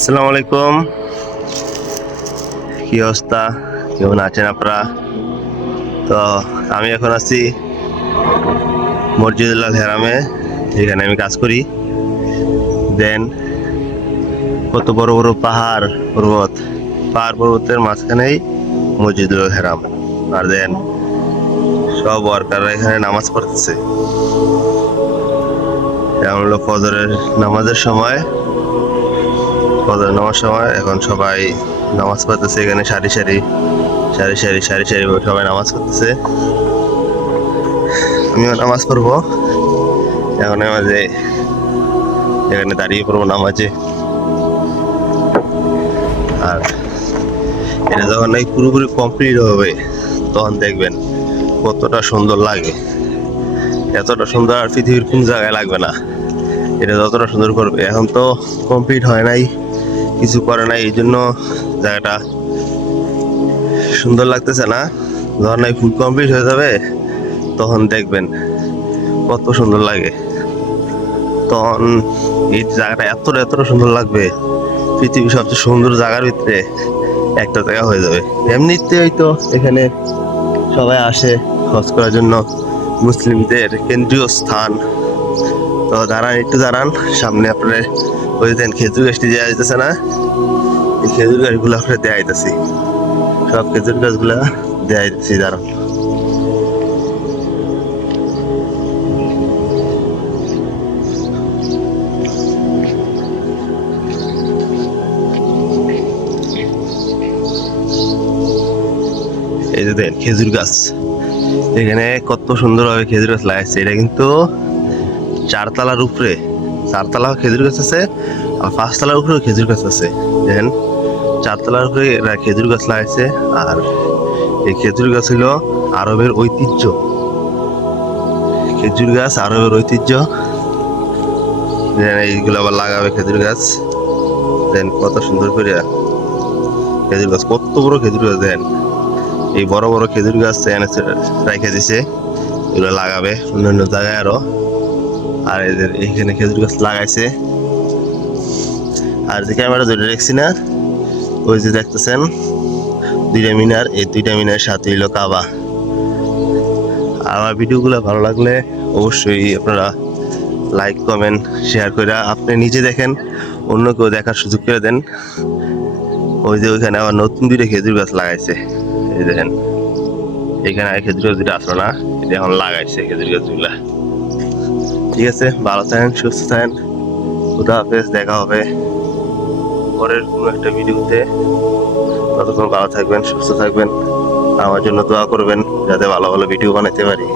আসসালামু আলাইকুম। কি অবস্থা, কেমন আছেন আপনারা? তো আমি এখন আছি মসজিদুল হেরামে, যেখানে আমি কাজ করি। দেন কত বড় বড় পাহাড় পর্বতের মাঝখানেই মসজিদুল হেরাম। আর দেন সব ওয়ার্কাররা এখানে নামাজ পড়তেছে। এমন হলো ফজরের নামাজের সময়। ফজরের নামাজ সময় এখন সবাই নামাজ পড়তেছে। এখানে সারি সারি সবাই নামাজ পড়তেছে। আমিও নামাজ পড়বো এখন। নামাজে এখানে দাঁড়িয়ে পড়বো নামাজে। আর এটা যখন এই পুরোপুরি কমপ্লিট হবে তখন দেখবেন কতটা সুন্দর লাগে। এতটা সুন্দর আর পৃথিবীর কোন জায়গায় লাগবে না। এটা যতটা সুন্দর করবে। এখন তো কমপ্লিট হয় নাই, কিছু করে নাই, এই জন্য জায়গাটা সুন্দর লাগতেছে না। যখন এই ফুল কমপ্লিট হয়ে যাবে তখন দেখবেন কত সুন্দর লাগে। তখন এই জায়গাটা এতটা সুন্দর লাগবে। পৃথিবীর সবচেয়ে সুন্দর জায়গার ভিতরে একটা জায়গা হয়ে যাবে। এমনিতে হয়তো এখানে সবাই আসে হজ করার জন্য, মুসলিমদের কেন্দ্রীয় স্থান। তো দাঁড়ান সামনে আপনার ওই দেন খেজুর গাছটি দেওয়া যাইতেছে না? এই খেজুর গাছগুলো আপনার দেওয়া যাইতেছি, সব খেজুর গাছগুলা দেওয়া যাইতেছি। দাঁড়ান, এই যে দেন খেজুর গাছ। এখানে কত সুন্দরভাবে খেজুর গাছ লাগাইছে। এটা কিন্তু চারতলার উপরে, চারতলা খেজুর গাছ আছে, আর পাঁচতলার উপরেও খেজুর গাছ আছে। দেখেন চারতলার উপরে এরা খেজুর গাছ লাগাইছে। আর এই খেজুর গাছ হলো আরবের ঐতিহ্য। খেজুর গাছ আরবের ঐতিহ্য। এইগুলো আবার লাগাবে খেজুর গাছ। দেন কত সুন্দর করে খেজুর গাছ, কত বড় খেজুর গাছ। দেন এই বড় বড় খেজুর গাছ রেখে দিছে, এগুলো লাগাবে অন্যান্য জায়গায় আরো। আর এদের এইখানে খেজুর গাছ লাগাইছে। আর যে ক্যামেরা ধরে রেখছি না, ওই যে দেখতেছেন দুইটা মিনার, এই দুইটা মিনার সাথে হইল কাবা। আর আমার ভিডিওগুলো ভালো লাগলে অবশ্যই আপনারা লাইক কমেন্ট শেয়ার করে আপনি নিজে দেখেন, অন্য কেউ দেখার সুযোগ করে দেন। ওই যে ওইখানে আবার নতুন দুইটা খেজুর গাছ লাগাইছে। এই দেখেন এখানে খেজুর গাছ দুটো আসলো না, এটা এখন লাগাইছে খেজুর গাছগুলা। ঠিক আছে, ভালো থাকেন, সুস্থ থাকেন। খুদা হাফেজ, দেখা হবে পরের কোনো একটা ভিডিওতে। ততক্ষণ ভালো থাকবেন, সুস্থ থাকবেন। আমার জন্য দোয়া করবেন যাতে ভালো ভালো ভিডিও বানাতে পারি।